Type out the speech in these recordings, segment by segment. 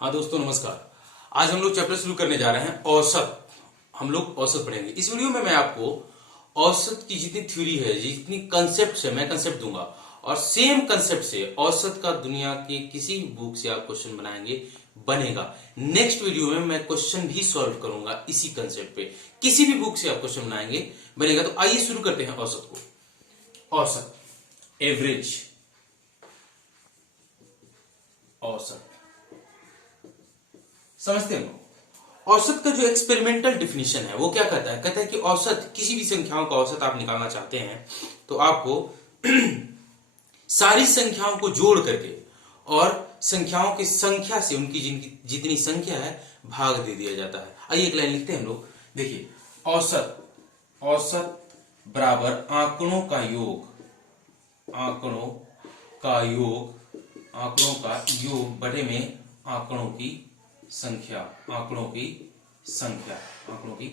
हाँ दोस्तों नमस्कार। आज हम लोग चैप्टर शुरू करने जा रहे हैं औसत। हम लोग औसत पढ़ेंगे। इस वीडियो में मैं आपको औसत की जितनी थ्योरी है, जितनी कंसेप्ट है, मैं कंसेप्ट दूंगा और सेम कंसेप्ट से औसत का दुनिया के किसी बुक से आप क्वेश्चन बनाएंगे, बनेगा। नेक्स्ट वीडियो में मैं क्वेश्चन भी सॉल्व करूंगा इसी कंसेप्ट पे। किसी भी बुक से आप क्वेश्चन बनाएंगे, बनेगा। तो आइए शुरू करते हैं औसत को। औसत, एवरेज, औसत समझते हैं। औसत का जो एक्सपेरिमेंटल डिफिनीशन है वो क्या कहता है? कहता है कि औसत, किसी भी संख्याओं का औसत आप निकालना चाहते हैं तो आपको सारी संख्याओं को जोड़ करके और संख्याओं की संख्या से उनकी जिनकी जितनी संख्या है भाग दे दिया जाता है। आइए एक लाइन लिखते हैं हम लोग। देखिए, औसत, औसत बराबर आंकड़ों का योग, आंकड़ों का योग, आंकड़ों का योग बटे में आंकड़ों की संख्या, आंकड़ों की संख्या, आंकड़ों की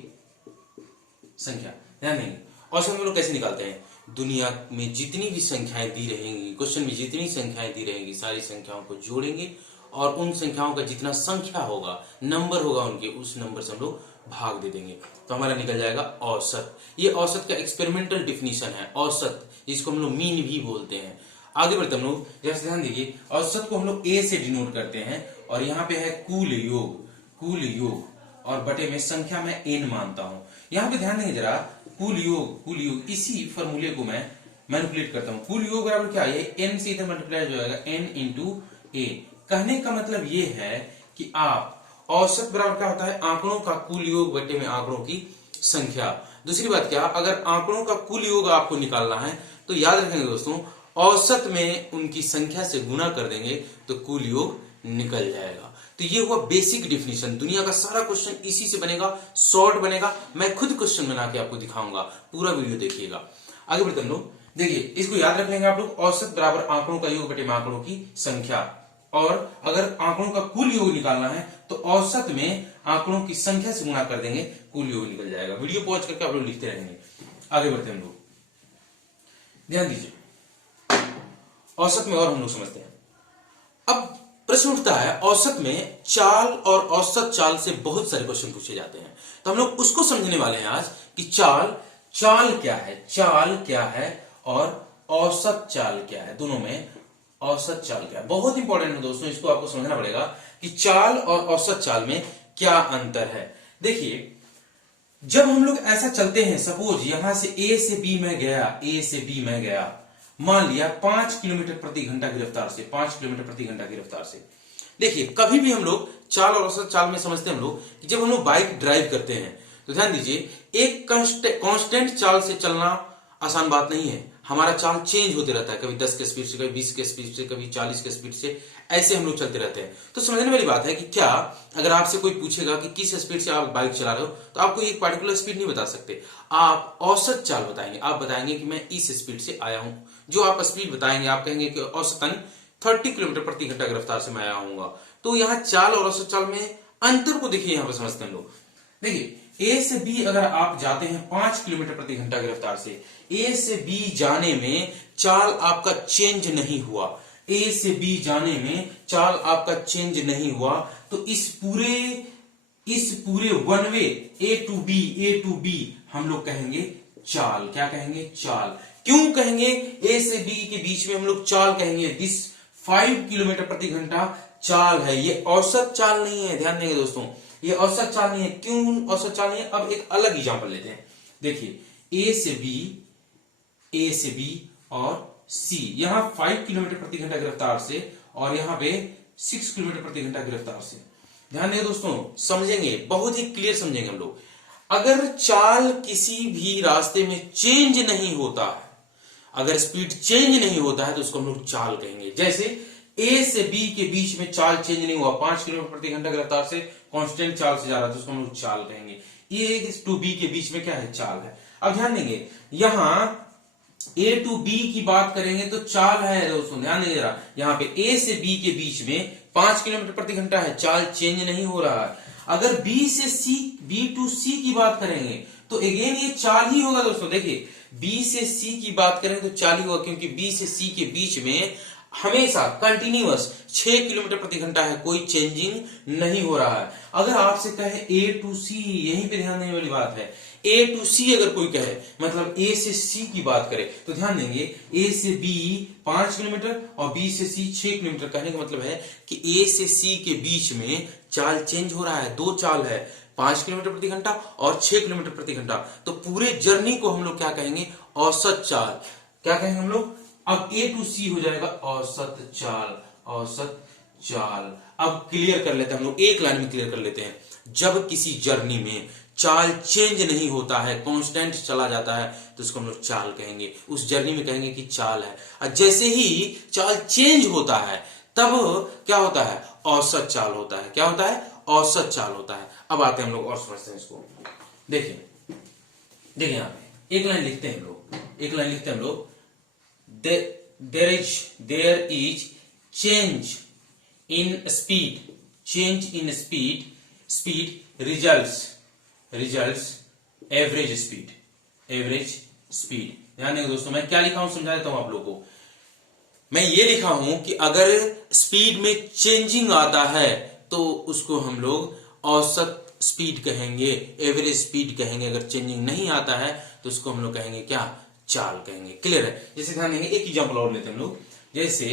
संख्या। ध्यान देंगे औसत हम लोग कैसे निकालते हैं? दुनिया में जितनी भी संख्याएं दी रहेंगी, क्वेश्चन में जितनी संख्याएं दी रहेंगी, सारी संख्याओं को जोड़ेंगे और उन संख्याओं का जितना संख्या होगा, नंबर होगा उनके, उस नंबर से हम लोग भाग दे देंगे तो हमारा निकल जाएगा औसत। ये औसत का एक्सपेरिमेंटल डिफिनीशन है, औसत, जिसको हम लोग मीन भी बोलते हैं। आगे बढ़ते हम लोग, जैसे ध्यान दीजिए, औसत को हम लोग ए से डिनोट करते हैं और यहाँ पे है कुल योग, कुल योग और बटे में संख्या में एन मानता हूं। यहाँ पे ध्यान देंगे जरा, कुल योग, कुल योग, इसी फॉर्मूले को मैं मैनिपुलेट करता हूं। कुल योग बराबर क्या है? एन से इधर मल्टीप्लाई हो जाएगा, एन इंटू ए। कहने का मतलब ये है कि आप औसत बराबर क्या होता है? आंकड़ों का कुल योग बटे में आंकड़ों की संख्या। दूसरी बात क्या, अगर आंकड़ों का कुल योग आपको निकालना है तो याद रखेंगे दोस्तों, औसत में उनकी संख्या से गुना कर देंगे तो कुल योग निकल जाएगा। तो ये हुआ बेसिक डिफिनीशन। दुनिया का सारा क्वेश्चन इसी से बनेगा, शॉर्ट बनेगा। मैं खुद क्वेश्चन बना के आपको दिखाऊंगा, पूरा वीडियो देखिएगा। आगे बढ़ते हम लोग। देखिए, इसको याद रख लेंगे आप लोग, औसत बराबर आंकड़ों का योग बटे में आंकड़ों की संख्या। और अगर आंकड़ों का कुल योग निकालना है तो औसत में आंकड़ों की संख्या से गुणा कर देंगे, कुल योग निकल जाएगा। वीडियो पॉज करके आप लोग लिखते रहेंगे। आगे बढ़ते हम लोग, ध्यान दीजिए, औसत में और हम लोग समझते हैं। अब प्रश्न उठता है, औसत में चाल और औसत चाल से बहुत सारे क्वेश्चन पूछे जाते हैं, तो हम लोग उसको समझने वाले हैं आज कि चाल, चाल क्या है, चाल क्या है और औसत चाल क्या है। दोनों में औसत चाल क्या है, बहुत इंपॉर्टेंट है दोस्तों, इसको आपको समझना पड़ेगा कि चाल और औसत चाल में क्या अंतर है। देखिए, जब हम लोग ऐसा चलते हैं, सपोज यहां से ए से बी में गया, ए से बी में गया, मान लिया 5 किलोमीटर प्रति घंटा की रफ्तार से, 5 किलोमीटर प्रति घंटा की रफ्तार से। देखिए, कभी भी हम लोग चाल और औसत चाल में समझते हैं हम लोग कि जब हम लोग बाइक ड्राइव करते हैं तो ध्यान दीजिए, एक कांस्टेंट चाल से चलना आसान बात नहीं है। हमारा चाल चेंज होते रहता है, कभी 10 के स्पीड से, कभी 20 के स्पीड से, कभी 40 के स्पीड से, ऐसे हम लोग चलते रहते हैं। तो समझने वाली बात है कि क्या अगर आपसे कोई पूछेगा कि किस स्पीड से आप बाइक चला रहे हो, तो आपको एक पर्टिकुलर स्पीड नहीं बता सकते, आप औसत चाल बताएंगे। आप बताएंगे कि मैं इस स्पीड से आया हूं। जो आप स्पीड बताएंगे, आप कहेंगे कि औसतन 30 किलोमीटर प्रति घंटा की रफ्तार से मैं आया हूंगा। तो यहाँ चाल और औसत चाल में अंतर को देखिए, यहां पर समझते हैं लोग। देखिए, ए से बी अगर आप जाते हैं 5 किलोमीटर प्रति घंटा की रफ्तार से, ए से बी जाने में चाल आपका चेंज नहीं हुआ, ए से बी जाने में चाल आपका चेंज नहीं हुआ, तो इस पूरे one way A to B हम लोग कहेंगे चाल। क्या कहेंगे? चाल। क्यों कहेंगे ए से बी के बीच में हम लोग चाल कहेंगे? दिस 5 किलोमीटर प्रति घंटा चाल है, ये औसत चाल नहीं है। ध्यान देंगे दोस्तों, ये औसत चाल नहीं है। क्यों औसत चाल नहीं है? अब एक अलग एग्जांपल लेते हैं। देखिए, ए से बी और सी, यहां 5 किलोमीटर प्रति घंटा की रफ्तार से और यहां पे 6 किलोमीटर प्रति घंटा की रफ्तार से। ध्यान देंगे दोस्तों, समझेंगे, बहुत ही क्लियर समझेंगे हम लोग। अगर चाल किसी भी रास्ते में चेंज नहीं होता है, अगर स्पीड चेंज नहीं होता है तो उसको हम लोग चाल कहेंगे। जैसे ए से बी के बीच में चाल चेंज नहीं हुआ, 5 किलोमीटर प्रति घंटा की रफ्तार से कांस्टेंट चाल से जा रहा है तो उसको हम लोग चाल कहेंगे। ए टू बी के बीच में क्या है? चाल है। अब ध्यान देंगे, यहां ए टू बी की बात करेंगे तो चाल है दोस्तों। ध्यान देंगे जरा, यहां पे ए से बी के बीच में 5 किलोमीटर प्रति घंटा है, चाल चेंज नहीं हो रहा है। अगर बी से सी, बी टू सी की बात करेंगे तो अगेन ये चाल ही होगा दोस्तों। देखिए, बी से सी की बात करें तो चाल ही होगा, क्योंकि बी से सी के बीच में हमेशा कंटिन्यूअस 6 किलोमीटर प्रति घंटा है, कोई चेंजिंग नहीं हो रहा है। अगर आपसे कहे ए टू सी, यहीं पे ध्यान देने वाली बात है, ए टू सी अगर कोई कहे, मतलब ए से सी की बात करे, तो ध्यान देंगे ए से बी 5 किलोमीटर और बी से सी 6 किलोमीटर। कहने का मतलब है कि ए से सी के बीच में चाल चेंज हो रहा है, दो चाल है, 5 किलोमीटर प्रति घंटा और 6 किलोमीटर प्रति घंटा। तो पूरे जर्नी को हम लोग क्या कहेंगे, औसत चाल। क्या कहेंगे हम लोग, अब ए टू सी हो जाएगा औसत चाल, औसत चाल। अब क्लियर कर लेते हैं हम लोग, एक लाइन में क्लियर कर लेते हैं। जब किसी जर्नी में चाल चेंज नहीं होता है, कांस्टेंट चला जाता है, तो उसको हम लोग चाल कहेंगे, उस जर्नी में कहेंगे कि चाल है। और जैसे ही चाल चेंज होता है तब क्या होता है, औसत चाल होता है। क्या होता है, औसत चाल होता है। अब आते हैं हम लोग और समझते हैं इसको। देखिए देखिए यहाँ पे एक लाइन लिखते हैं हम लोग, एक लाइन लिखते हैं हम लोग, there is change in speed, change in speed results average speed। ध्यान देंगे दोस्तों, मैं क्या लिखा हूं समझा देता हूं आप लोगों को। मैं ये लिखा हूं कि अगर स्पीड में चेंजिंग आता है तो उसको हम लोग औसत स्पीड कहेंगे, एवरेज स्पीड कहेंगे। अगर चेंजिंग नहीं आता है तो उसको हम लोग कहेंगे क्या, चाल कहेंगे। क्लियर है। जैसे ध्यान देंगे, एक एग्जांपल और लेते हैं हम लोग। जैसे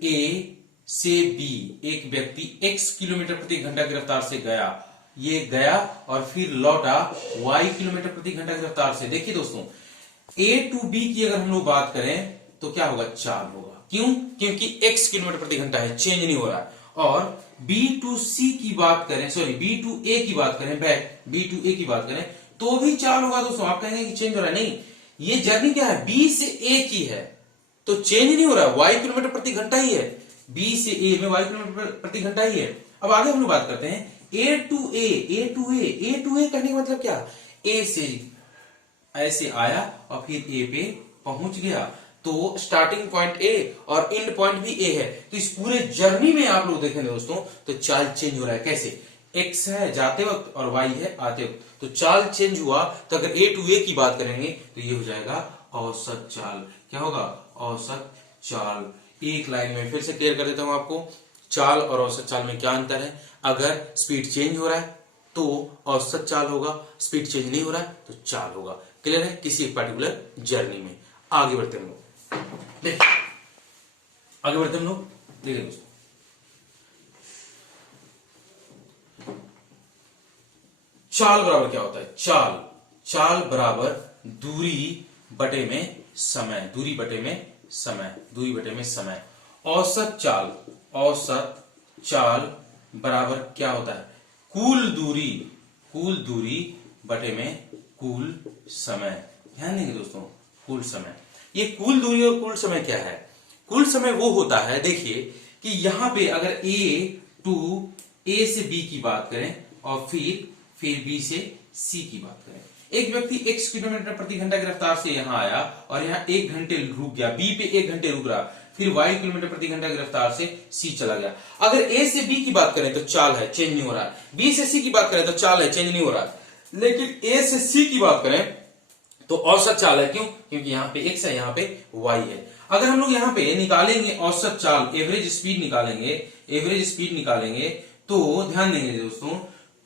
ए से बी, एक व्यक्ति x किलोमीटर प्रति घंटा की रफ्तार से गया, ये गया और फिर लौटा y किलोमीटर प्रति घंटा की रफ्तार से। देखिए दोस्तों, a टू b की अगर हम लोग बात करें तो क्या होगा, चाल होगा। क्यों, क्योंकि x किलोमीटर प्रति घंटा है, चेंज नहीं हो रहा है। और b टू c की बात करें, सॉरी b टू a की बात करें, बैक b टू a की बात करें तो भी चाल होगा दोस्तों। आप कहेंगे कि चेंज हो रहा है, नहीं, ये जर्नी क्या है, b से a की है तो चेंज नहीं हो रहा है, y किलोमीटर प्रति घंटा ही है, b से a में y किलोमीटर प्रति घंटा ही है। अब आगे हम लोग बात करते हैं a टू a कहने का मतलब क्या, a से ऐसे आया और फिर a पे पहुंच गया, तो स्टार्टिंग पॉइंट A और एंड पॉइंट भी A है। तो इस पूरे जर्नी में आप लोग देखेंगे दोस्तों तो चाल चेंज हो रहा है। कैसे, x है जाते वक्त और y है आते वक्त, तो चाल चेंज हुआ। तो अगर A टू A की बात करेंगे तो ये हो जाएगा औसत चाल। क्या होगा, औसत चाल। एक लाइन में फिर से क्लियर कर देता हूं आपको, चाल और औसत चाल में क्या अंतर है। अगर स्पीड चेंज हो रहा है तो औसत चाल होगा, स्पीड चेंज नहीं हो रहा है तो चाल होगा। क्लियर है, किसी एक पर्टिकुलर जर्नी में। आगे बढ़ते हम लोग, देखिए आगे बढ़ते हम लोग। देखिए दोस्तों, चाल बराबर क्या होता है, चाल बराबर दूरी बटे में समय, दूरी बटे में समय। औसत चाल बराबर क्या होता है, कुल दूरी बटे में कुल समय। ध्यान देंगे दोस्तों, कुल समय। ये कुल दूरी और कुल समय क्या है, कुल समय वो होता है, देखिए कि यहां पे अगर ए से बी की बात करें और फिर बी से सी की बात करें। एक व्यक्ति x किलोमीटर प्रति घंटा की रफ्तार से यहां आया और यहां 1 घंटे रुक गया, बी पे 1 घंटे रुक रहा, फिर y किलोमीटर प्रति घंटा की रफ्तार से सी चला गया। अगर a से b की बात करें तो चाल है, चेंज नहीं हो रहा है। b से c की बात करें तो चाल है, चेंज नहीं हो रहा है। लेकिन a से c की बात करें तो औसत चाल है। क्यों, क्योंकि यहाँ पे x है, यहाँ पे y है। अगर हम लोग यहाँ पे निकालेंगे औसत चाल, एवरेज स्पीड निकालेंगे तो ध्यान देंगे दोस्तों,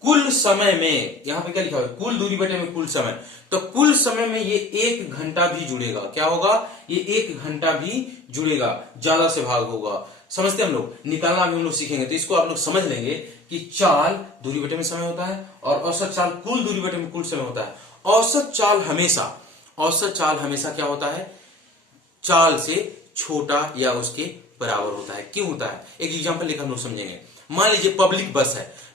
कुल समय में यहाँ पे क्या लिखा हुआ है, कुल दूरी बटे में कुल समय। तो कुल समय में ये 1 घंटा भी जुड़ेगा। क्या होगा, ये 1 घंटा भी जुड़ेगा, ज्यादा से भाग होगा। समझते हम लोग, निकालना भी हम लोग सीखेंगे। तो इसको आप लोग समझ लेंगे कि चाल दूरी बटे में समय होता है और औसत चाल कुल दूरी बटे में कुल समय होता है। औसत चाल हमेशा क्या होता है, चाल से छोटा या उसके बराबर होता है। क्यों होता है, एक एग्जांपल लेकर हम लोग समझेंगे। मान लीजिए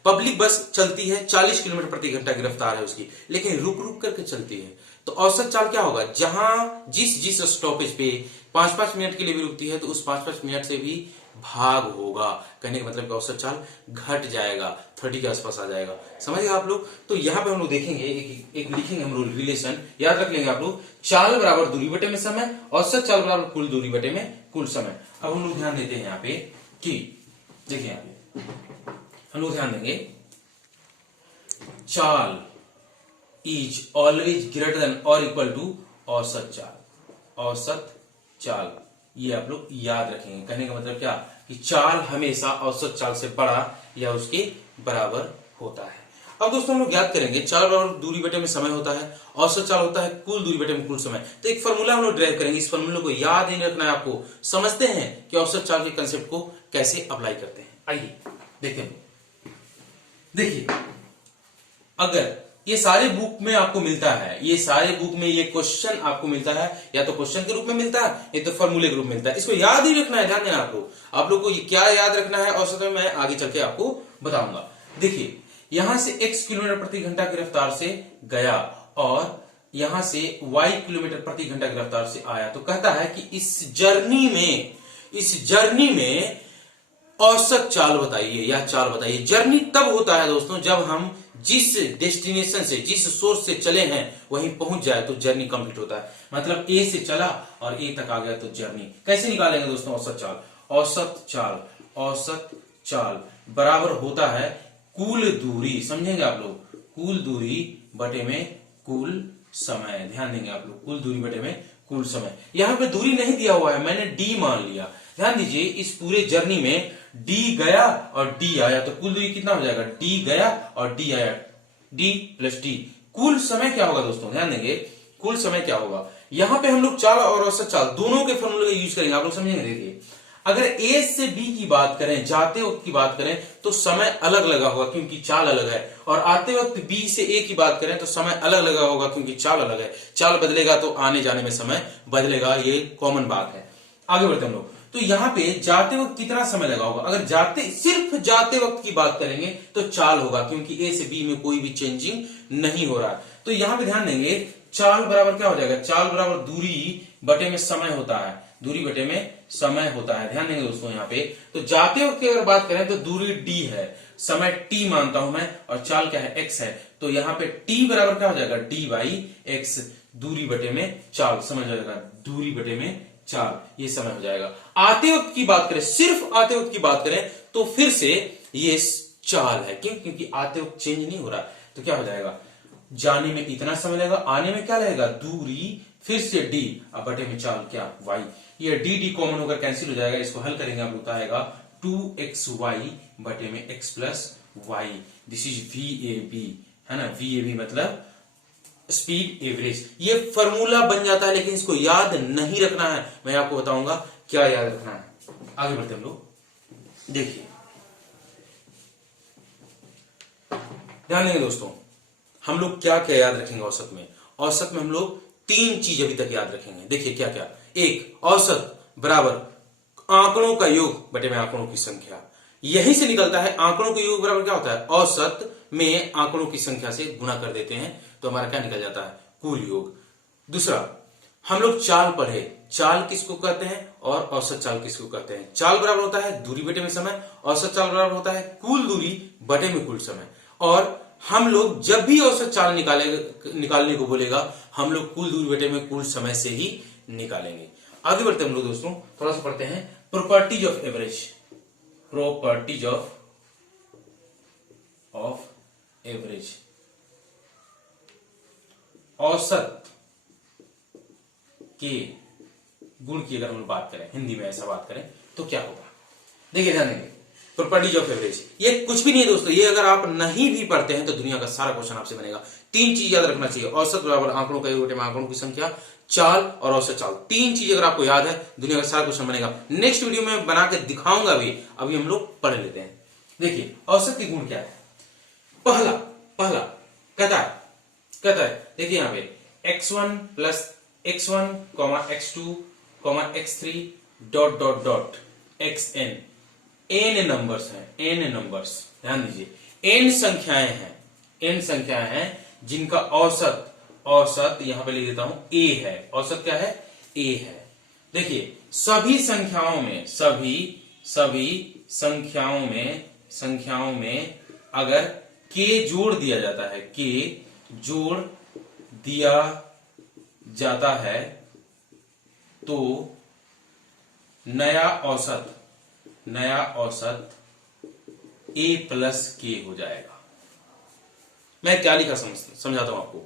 पब्लिक बस चलती है, 40 किलोमीटर प्रति घंटा की रफ्तार है उसकी, लेकिन रुक रुक करके चलती है। तो औसत चाल क्या होगा, जहां जिस स्टॉपेज पे 5-5 मिनट के लिए भी रुकती है तो उस 5-5 मिनट से भी भाग होगा। कहने का मतलब कि औसत चाल घट जाएगा, 30 के आसपास आ जाएगा। समझिए आप लोग। तो यहाँ पे हम लोग देखेंगे, एक लिखेंगे हम लोग रिलेशन, याद रख लेंगे आप लोग। चाल बराबर दूरी बटे में समय, औसत चाल बराबर कुल दूरी बटे में कुल समय। अब हम लोग ध्यान देते हैं यहाँ पे कि देखिए, यहाँ पे हम लोग ध्यान देंगे, चाल इज ऑलवेज ग्रेटर देन और इक्वल टू औसत चाल। ये आप लोग याद रखेंगे। कहने का मतलब क्या कि चाल हमेशा औसत चाल से बड़ा या उसके बराबर होता है। अब दोस्तों हम लोग याद करेंगे चाल बराबर दूरी बटे में समय होता है, औसत चाल होता है कुल दूरी बटे में कुल समय। तो एक फॉर्मूला हम लोग ड्राइव करेंगे, इस फॉर्मूले को याद नहीं रखना है आपको। समझते हैं कि औसत चाल के कंसेप्ट को कैसे अप्लाई करते हैं। आइए देखते हैं। देखिए अगर ये सारे बुक में आपको मिलता है, ये सारे बुक में ये क्वेश्चन आपको मिलता है, या तो क्वेश्चन के रूप में मिलता है या तो फॉर्मूले के रूप में मिलता है। इसको याद ही रखना है, ध्यान देना आप लोग को ये क्या याद रखना है औसत में मैं आगे चल के आपको बताऊंगा। देखिए यहां से x किलोमीटर प्रति घंटा की रफ्तार से गया और यहां से y किलोमीटर प्रति घंटा की रफ्तार से आया, तो कहता है कि इस जर्नी में औसत चाल बताइए या चाल बताइए। जर्नी तब होता है दोस्तों जब हम जिस डेस्टिनेशन से, जिस सोर्स से चले हैं वहीं पहुंच जाए तो जर्नी कंप्लीट होता है। मतलब ए से चला और ए तक आ गया तो जर्नी। कैसे निकालेंगे दोस्तों औसत चाल? औसत चाल बराबर होता है कुल दूरी, समझेंगे आप लोग, कुल दूरी बटे में कुल समय। ध्यान देंगे आप लोग, कुल दूरी बटे में कुल समय। यहां पे दूरी नहीं दिया हुआ है, मैंने डी मान लिया। ध्यान दीजिए इस पूरे जर्नी में डी गया और डी आया, तो कुल दूरी कितना हो जाएगा? डी गया और डी आया, डी प्लस डी। कुल समय क्या होगा दोस्तों? ध्यान देंगे कुल समय क्या होगा। यहां पे हम लोग चाल और औसत चाल दोनों के फॉर्मूले का यूज करेंगे, आप लोग समझेंगे। देखिए अगर ए से बी की बात करें, जाते वक्त की बात करें तो समय अलग लगा होगा क्योंकि चाल अलग है, और आते वक्त बी से ए की बात करें तो समय अलग लगा होगा क्योंकि चाल अलग है। चाल बदलेगा तो आने जाने में समय बदलेगा, ये कॉमन बात है। आगे बढ़ते हम लोग। तो यहां पे जाते वक्त कितना समय लगा होगा? अगर सिर्फ जाते वक्त की बात करेंगे तो चाल होगा क्योंकि ए से बी में कोई भी चेंजिंग नहीं हो रहा है। तो यहां पे ध्यान देंगे चाल बराबर क्या हो जाएगा? चाल बराबर दूरी बटे में समय होता है, दूरी बटे में समय होता है। ध्यान देंगे दोस्तों यहाँ पे, तो जाते वक्त की अगर बात करें तो दूरी डी है, समय टी मानता हूं मैं, और चाल क्या है? एक्स है। तो यहाँ पे टी बराबर क्या हो जाएगा? डी बाई एक्स, दूरी बटे में चाल, समझ जाएगा, दूरी बटे में चाल, ये समय हो जाएगा। आते वक्त की बात करें, सिर्फ आते वक्त की बात करें तो फिर से ये चाल है। क्यों? क्योंकि आते वक्त चेंज नहीं हो रहा। तो क्या हो जाएगा? जाने में इतना समय लगेगा, आने में क्या लगेगा? दूरी, फिर से डी, अब बटे में चाल क्या? वाई। ये डी डी कॉमन होकर कैंसिल हो जाएगा। इसको हल करेंगे आप लोग, आएगा 2xy बटे में x plus Y. This is VAB, है ना। VAB मतलब स्पीड एवरेज। ये फॉर्मूला बन जाता है लेकिन इसको याद नहीं रखना है। मैं आपको बताऊंगा क्या याद रखना है। आगे बढ़ते हम लोग। देखिए ध्यान देंगे दोस्तों, हम लोग क्या क्या याद रखेंगे औसत में? औसत में हम लोग 3 चीज अभी तक याद रखेंगे। देखिए क्या क्या। एक, औसत बराबर आंकड़ों का योग बटे में आंकड़ों की संख्या। यहीं से निकलता है आंकड़ों का योग बराबर क्या होता है? औसत में आंकड़ों की संख्या से गुणा कर देते हैं तो हमारा क्या निकल जाता है? कुल योग। दूसरा, हम लोग चाल पढ़े, चाल किसको कहते हैं और औसत चाल किसको कहते हैं? चाल बराबर होता है दूरी बटे में समय, औसत चाल बराबर होता है कुल दूरी बटे में कुल समय। और हम लोग जब भी औसत चाल निकालने को बोलेगा हम लोग कुल दूरी बटे में कुल समय से ही निकालेंगे। आगे बढ़ते हम लोग दोस्तों, थोड़ा सा पढ़ते हैं properties of average. Properties of average. औसत के गुण की अगर हम बात करें, हिंदी में ऐसा बात करें तो क्या होगा? देखिए ध्यान देंगे, प्रॉपर्टीज ऑफ एवरेज ये कुछ भी नहीं है दोस्तों। ये अगर आप नहीं भी पढ़ते हैं तो दुनिया का सारा क्वेश्चन आपसे बनेगा। 3 चीज याद रखना चाहिए, औसत बराबर आंकड़ों का योग बटे में आंकड़ों की संख्या, चाल और औसत चाल। 3 चीज अगर आपको याद है दुनिया का सारा क्वेश्चन बनेगा। नेक्स्ट वीडियो में बना के दिखाऊंगा भी, अभी हम लोग पढ़ लेते हैं। देखिए औसत के गुण क्या है? पहला कहता है देखिए यहाँ पे x1 plus x1 x2 x3 dot dot dot xn। n numbers हैं, n नंबर्स, ध्यान दीजिए n संख्याएं हैं जिनका औसत यहां पे लिख देता हूं a है। औसत क्या है? a है। देखिए सभी संख्याओं में अगर k जोड़ दिया जाता है तो नया औसत a प्लस k हो जाएगा। मैं क्या लिखा समझाता हूं आपको।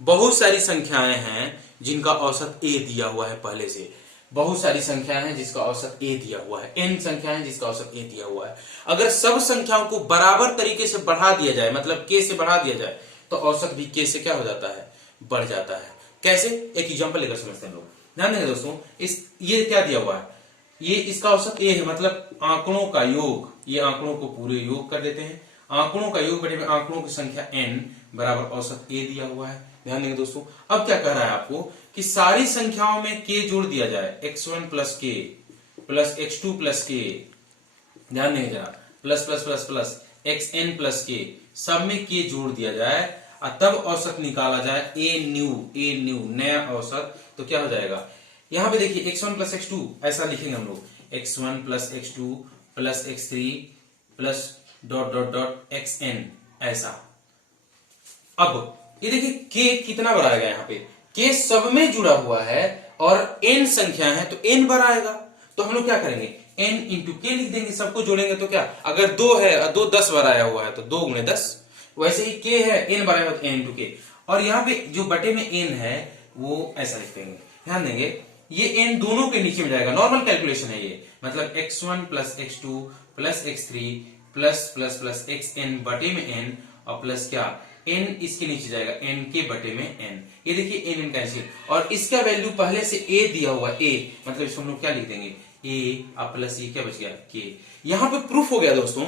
बहुत सारी संख्याएं हैं जिनका औसत a दिया हुआ है पहले से, बहुत सारी संख्याएं हैं जिसका औसत a दिया हुआ है, n संख्याएं हैं जिसका औसत a दिया हुआ है। अगर सब संख्याओं को बराबर तरीके से बढ़ा दिया जाए, मतलब k से बढ़ा दिया जाए, तो औसत भी k से क्या हो जाता है, बढ़ जाता है। कैसे, एक एग्जांपल लेकर समझते हैं लोग। ध्यान देंगे दोस्तों, ये क्या दिया हुआ है, ये इसका औसत a है, मतलब आंकड़ों का योग, ये आंकड़ों को पूरे योग कर देते हैं, आंकड़ों का योग बटे में आंकड़ों की संख्या n बराबर औसत a दिया हुआ है। ध्यान देंगे दोस्तों, अब क्या कह रहा है आपको कि सारी संख्याओं में k जोड़ दिया जाए, x1 plus k plus x2 plus k, ध्यान देंगे जरा, plus plus plus plus xn plus k, सब में k जोड़ दिया जाए और तब औसत निकाला जाए a न्यू नया औसत, तो क्या हो जाएगा, यहां पे देखिए x1 प्लस x2 ऐसा लिखेंगे हम लोग, x1 plus x2 plus x3 plus dot dot dot xn, ऐसा। अब ये देखिए k कितना बार आएगा, यहाँ पे k सब में जुड़ा हुआ है और n संख्या है तो n बार आएगा, तो हम लोग क्या करेंगे, n इंटू k लिख देंगे, सबको जोड़ेंगे तो क्या, अगर 2 है और 2 10 बार आया हुआ है तो 2 गुणे 10, वैसे ही k है n बार आया हुआ तो n इंटू k, और यहाँ पे जो बटे में n है वो ऐसा लिख देंगे। ध्यान देंगे ये n दोनों के नीचे में जाएगा, नॉर्मल कैलकुलेशन है ये, मतलब x1 plus x2 plus x3 plus plus plus xn बटे में n और प्लस क्या n इसके नीचे जाएगा n के बटे में n, ये देखिए n कैंसिल, और इसका वैल्यू पहले से a दिया हुआ a, मतलब इसको हम लोग क्या लिख देंगे a और प्लस ये क्या बच गया k। यहाँ पे प्रूफ हो गया दोस्तों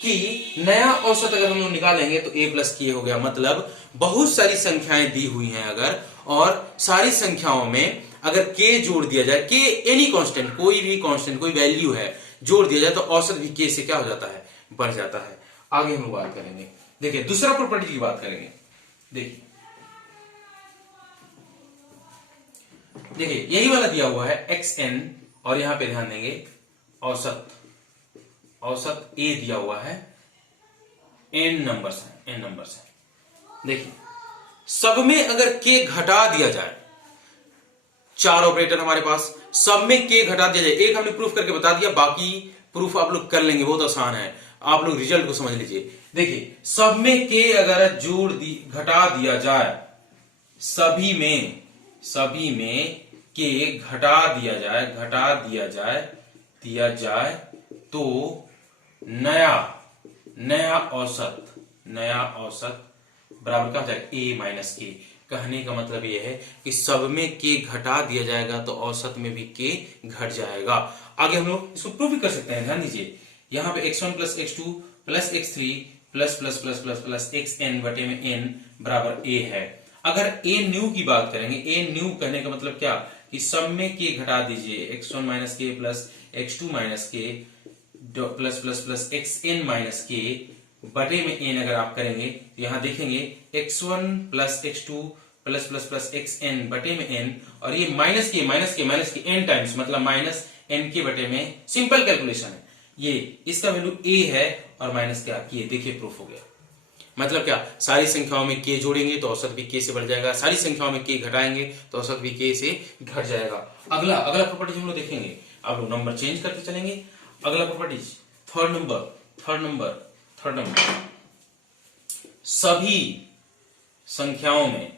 कि नया औसत अगर हम लोग निकालेंगे तो a प्लस k हो गया, मतलब बहुत सारी संख्याएं दी हुई हैं अगर, और सारी संख्याओं में अगर k जोड़ दिया जाए, k एनी कांस्टेंट, कोई भी कांस्टेंट कोई वैल्यू है जोड़ दिया जाए तो औसत भी k से क्या हो जाता है, बढ़ जाता है। आगे हम बात करेंगे, देखिए दूसरा प्रॉपर्टी की बात करेंगे। देखिए यही वाला दिया हुआ है xn, और यहां पे ध्यान देंगे औसत a दिया हुआ है, n नंबर्स है। देखिए सब में अगर k घटा दिया जाए, 4 ऑपरेटर हमारे पास, सब में k घटा दिया जाए, एक हमने प्रूफ करके बता दिया, बाकी प्रूफ आप लोग कर लेंगे, बहुत आसान है, आप लोग रिजल्ट को समझ लीजिए। देखिए सब में k अगर घटा दिया जाए, सभी में k घटा दिया जाए तो नया औसत बराबर क्या हो जाएगा, a माइनस k। कहने का मतलब यह है कि सब में k घटा दिया जाएगा तो औसत में भी k घट जाएगा। आगे हम लोग इसको प्रूव भी कर सकते हैं, ध्यान दीजिए, यहाँ पे x1 plus x2 plus x3 plus plus plus plus plus xn बटे में n बराबर a है। अगर a न्यू की बात करेंगे, a न्यू कहने का मतलब क्या, कि सब में k घटा दीजिए, x1 minus k plus x2 minus k plus plus plus xn minus k बटे में n अगर आप करेंगे तो यहां देखेंगे x1 plus x2 plus plus plus xn बटे में n, और ये माइनस के n टाइम्स, मतलब माइनस n के बटे में, सिंपल कैलकुलेशन है ये, इसका वैल्यू a है और माइनस क्या, ये देखिए प्रूफ हो गया। मतलब क्या, सारी संख्याओं में k जोड़ेंगे तो औसत भी k से बढ़ जाएगा, सारी संख्याओं में k घटाएंगे तो औसत भी k से घट जाएगा। अगला प्रॉपर्टी हम लोग देखेंगे, अब लोग नंबर चेंज करते चलेंगे। अगला प्रॉपर्टी थर्ड नंबर, सभी संख्याओं में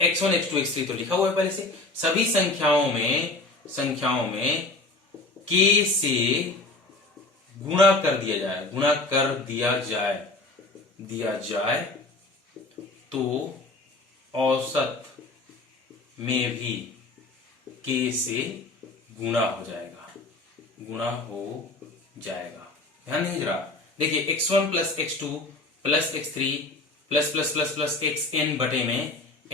x1 x2 x3 तो लिखा हुआ है पहले से, सभी संख्याओं में k से गुणा कर दिया जाए तो औसत में भी k से गुणा हो जाएगा। ध्यान देंगे जरा, देखिए x1 plus x2 plus x3 plus plus plus plus xn बटे में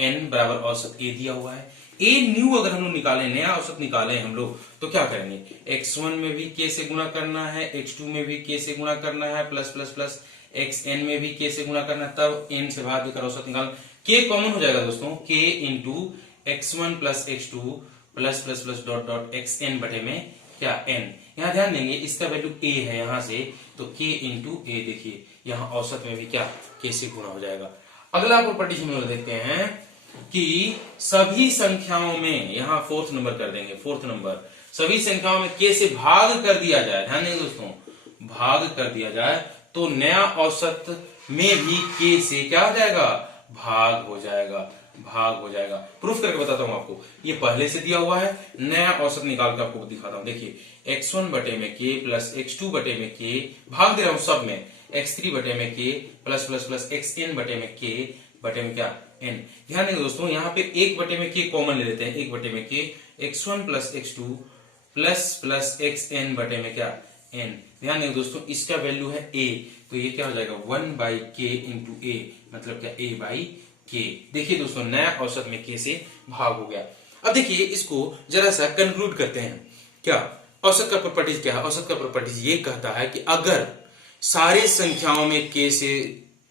n बराबर औसत a दिया हुआ है। a न्यू अगर हम लोग निकालें, नया औसत निकालें हम लोग, तो क्या करेंगे, x1 में भी k से गुणा करना है, x2 में भी k से गुणा करना है, प्लस प्लस प्लस xn में भी k से गुणा करना है, तब n से भाग देकर औसत निकाल, k कॉमन हो जाएगा दोस्तों, k into x1 plus x2 plus plus plus dot dot xn बटे में क्या n। यहाँ ध्यान देंगे इसका वैल्यू a है यहाँ से, तो k इंटू a, देखिए यहाँ औसत में भी क्या k से गुणा हो जाएगा। अगला प्रॉपर्टी हम लोग देखते हैं कि सभी संख्याओं में, यहाँ फोर्थ नंबर कर देंगे, सभी संख्याओं में k से भाग कर दिया जाए, ध्यान देंगे दोस्तों, भाग कर दिया जाए तो नया औसत में भी k से क्या हो जाएगा, भाग हो जाएगा। भाग हो जाएगा। प्रूफ करके बताता हूं आपको, ये पहले से दिया हुआ है, नया औसत निकाल कर आपको दिखाता हूं। देखिए x1 बटे में k प्लस x2 बटे में k, भाग दे रहा हूं सब में, x3 बटे में k plus plus plus xn बटे में k बटे में क्या n। ध्यान देंगे दोस्तों, यहाँ पे 1 बटे में k कॉमन ले लेते हैं, 1 बटे में k, x1 plus x2 plus plus xn बटे में क्या n। ध्यान देंगे दोस्तों, इसका वैल्यू है a, तो ये क्या हो जाएगा 1 बाई k इंटू a, मतलब क्या a बाई k। देखिए दोस्तों, नया औसत में k से भाग हो गया। अब देखिए इसको जरा सा कंक्लूड करते हैं। क्या औसत का प्रॉपर्टीज क्या है? औसत का प्रॉपर्टीज ये कहता है कि अगर सारे संख्याओं में k से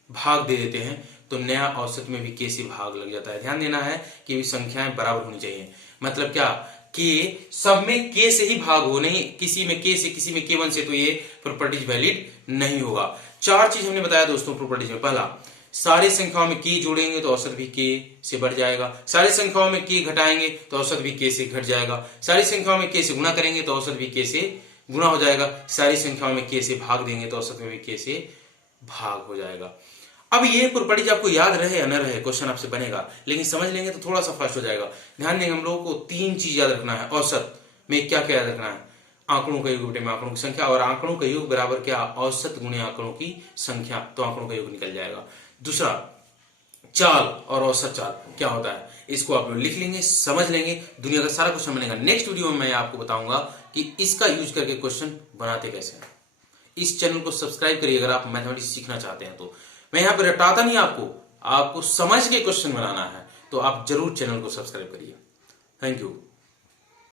भाग दे देते हैं तो नया औसत में भी k से भाग लग जाता है। ध्यान देना है कि संख्याएं बराबर होनी चाहिए, मतलब क्या कि सब में k से ही भाग हो, नहीं किसी में k से किसी में k1 से, तो ये प्रॉपर्टीज वैलिड नहीं होगा। 4 चीज हमने बताया दोस्तों प्रॉपर्टीज में। पहला, सारी संख्याओं में k जोड़ेंगे तो औसत भी k से बढ़ जाएगा, सारी संख्याओं में k घटाएंगे तो औसत भी k से घट जाएगा, सारी संख्याओं में k से गुणा करेंगे तो औसत भी k से गुणा हो जाएगा, सारी संख्याओं में k से भाग देंगे तो औसत में भी k से भाग हो जाएगा। अब ये प्रॉपर्टीज आपको याद रहे या न रहे, क्वेश्चन आपसे बनेगा, लेकिन समझ लेंगे तो थोड़ा सा फास्ट हो जाएगा। ध्यान देंगे, हम लोगों को 3 चीज याद रखना है। औसत में क्या क्या याद रखना है? आंकड़ों का योग बटे में आंकड़ों की संख्या, और आंकड़ों का योग बराबर क्या औसत गुणे आंकड़ों की संख्या, तो आंकड़ों का योग निकल जाएगा। दूसरा, चाल और औसत चाल क्या होता है, इसको आप लोग लिख लेंगे, समझ लेंगे, दुनिया का सारा क्वेश्चन बनेगा। नेक्स्ट वीडियो में मैं आपको बताऊंगा कि इसका यूज करके क्वेश्चन बनाते कैसे हैं। इस चैनल को सब्सक्राइब करिए अगर आप मैथमेटिक्स सीखना चाहते हैं तो। मैं यहाँ पे रटाता नहीं आपको समझ के क्वेश्चन बनाना है, तो आप जरूर चैनल को सब्सक्राइब करिए। Thank you.